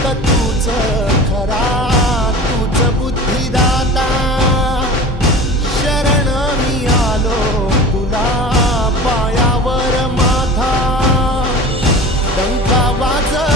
फक्त तूच खरा, तूच बुद्धिदाता. शरण मी आलो तुला पायावर माझा, डंका वाजविला